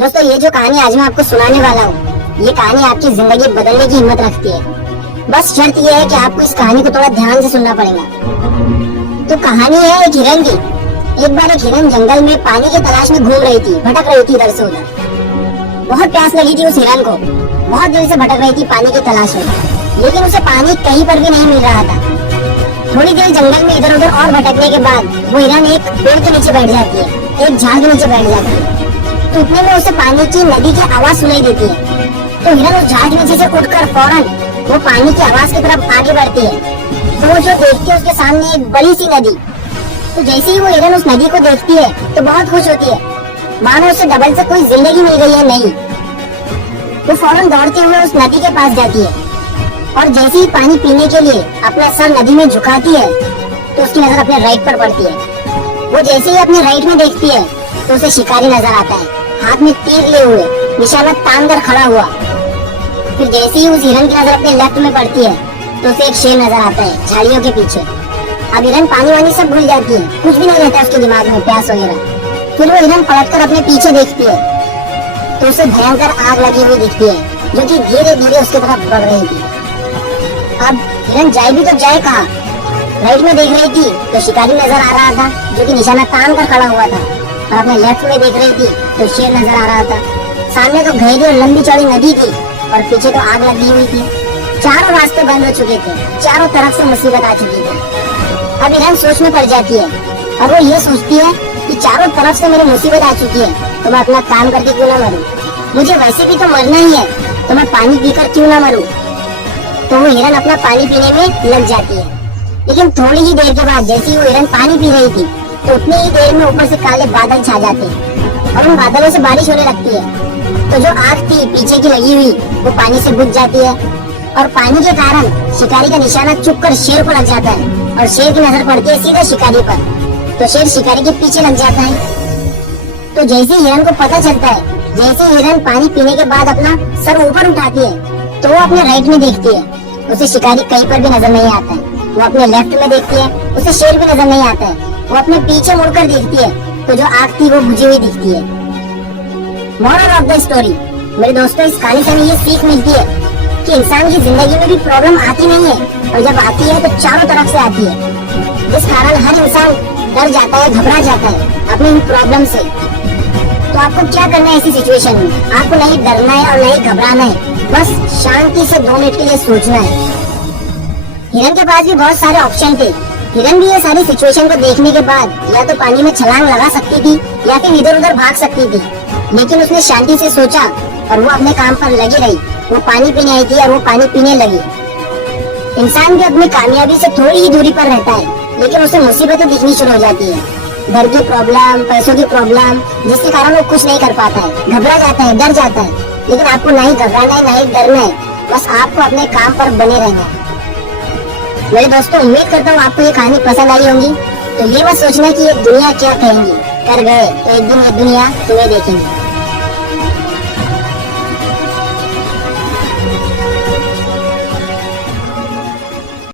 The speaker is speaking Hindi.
दोस्तों ये जो कहानी आज मैं आपको सुनाने वाला हूँ, ये कहानी आपकी जिंदगी बदलने की हिम्मत रखती है। बस शर्त ये है कि आपको इस कहानी को थोड़ा ध्यान से सुनना पड़ेगा। तो कहानी है एक हिरन की। एक बार एक हिरन जंगल में पानी की तलाश में घूम रही थी, भटक रही थी इधर से उधर। बहुत प्यास लगी थी उस हिरन को, बहुत देर से भटक रही थी पानी की तलाश में, लेकिन उसे पानी कहीं पर भी नहीं मिल रहा था। थोड़ी देर जंगल में इधर उधर और भटकने के बाद वो हिरन एक पेड़ के नीचे बैठ जाती है, एक झाड़ के नीचे बैठ जाती है। तो इतने में उसे पानी की नदी की आवाज सुनाई देती है। तो हिरन उस झाड़ के नीचे से उठकर फौरन वो पानी की आवाज की तरफ आगे बढ़ती है। तो वो जो देखती है उसके सामने एक बड़ी सी नदी। तो जैसे ही वो हिरन उस नदी को देखती है तो बहुत खुश होती है, मानो उसे डबल से कोई जिंदगी मिल गई है नई। वो फौरन दौड़ते हुए उस नदी के पास जाती है और जैसे ही पानी पीने के लिए अपना सर नदी में झुकाती है तो उसकी नजर अपने राइट पर पड़ती है। वो जैसे ही अपने राइट में देखती है तो उसे शिकारी नजर आता है, हाथ में तीर लिए हुए, निशाना तान कर खड़ा हुआ। फिर जैसे ही उस हिरन की नजर अपने लेफ्ट में पड़ती है तो उसे एक शेर नजर आता है झाड़ियों के पीछे। अब हिरन पानी वानी सब भूल जाती है, कुछ भी नहीं रहता उसके दिमाग में, प्यास वगैरह। फिर वो हिरन पलटकर अपने पीछे देखती है तो उसे भयंकर आग लगी हुई दिखती है, जो कि धीरे धीरे उसकी तरफ बढ़ रही थी। अब हिरन जाए भी तो जाए कहाँ? राइट में देख रही थी तो शिकारी नजर आ रहा था, जो कि निशाना तान कर खड़ा हुआ था, और अपने लेफ्ट में देख रही थी तो शेर नजर आ रहा था। सामने तो गहरी और लंबी चौड़ी नदी थी और पीछे तो आग लगी हुई थी। चारों रास्ते बंद हो चुके थे, चारों तरफ से मुसीबत आ चुकी थी। अब हिरन सोच में पड़ जाती है और वो ये सोचती है कि चारों तरफ से मेरी मुसीबत आ चुकी है तो मैं अपना काम करके क्यों ना मरूं? मुझे वैसे भी तो मरना ही है, तो मैं पानी पीकर क्यों ना मरूं? तो वो हिरन अपना पानी पीने में लग जाती है। लेकिन थोड़ी ही देर के बाद जैसे ही वो हिरन पानी पी रही थी तो उतनी ही देर में ऊपर से काले बादल छा जाते हैं और उन बादलों से बारिश होने लगती है। तो जो आग थी पीछे की लगी हुई वो पानी से बुझ जाती है और पानी के कारण शिकारी का निशाना चुप कर शेर को लग जाता है और शेर की नजर पड़ती है सीधा शिकारी पर। तो शेर शिकारी के पीछे लग जाता है। तो जैसे हिरन को पता चलता है, जैसे हिरन पानी पीने के बाद अपना सर ऊपर उठाती है तो वो अपने राइट में देखती है, उसे शिकारी कहीं पर भी नजर नहीं आता है। वो अपने लेफ्ट में देखती है, उसे शेर भी नजर नहीं आता है। वो अपने पीछे मुड़कर देखती है तो जो आग थी वो बुझी हुई दिखती है। मोरल ऑफ द स्टोरी, मेरे दोस्तों, इस कहानी से हमें ये सीख मिलती है कि इंसान की जिंदगी में भी प्रॉब्लम आती नहीं है, और जब आती है तो चारों तरफ से आती है, जिस कारण हर इंसान डर जाता है, घबरा जाता है अपनी इन प्रॉब्लम से। तो आपको क्या करना है ऐसी सिचुएशन में? आपको नहीं डरना है और नहीं घबराना है, बस शांति से 2 मिनट के लिए सोचना है। हिरन के पास भी बहुत सारे ऑप्शन थे। हिरन भी ये सारी सिचुएशन को देखने के बाद या तो पानी में छलांग लगा सकती थी या फिर इधर उधर भाग सकती थी, लेकिन उसने शांति से सोचा और वो अपने काम पर लगी रही। वो पानी पीने आई थी और वो पानी पीने लगी। इंसान भी अपनी कामयाबी से थोड़ी ही दूरी पर रहता है, लेकिन उसे मुसीबतें दिखनी शुरू हो जाती है, घर की प्रॉब्लम, पैसों की प्रॉब्लम, जिसके कारण वो कुछ नहीं कर पाता है, घबरा जाता है, डर जाता है। लेकिन आपको नहीं घबराना है, नहीं डरना है, बस आपको अपने काम पर बने रहना है। मेरे दोस्तों, उम्मीद करता हूँ आपको ये कहानी पसंद आई होगी। तो ये मत सोचना कि ये दुनिया क्या कहेंगी, कर गए तो एक दिन ये दुनिया तुम्हें देखेंगी।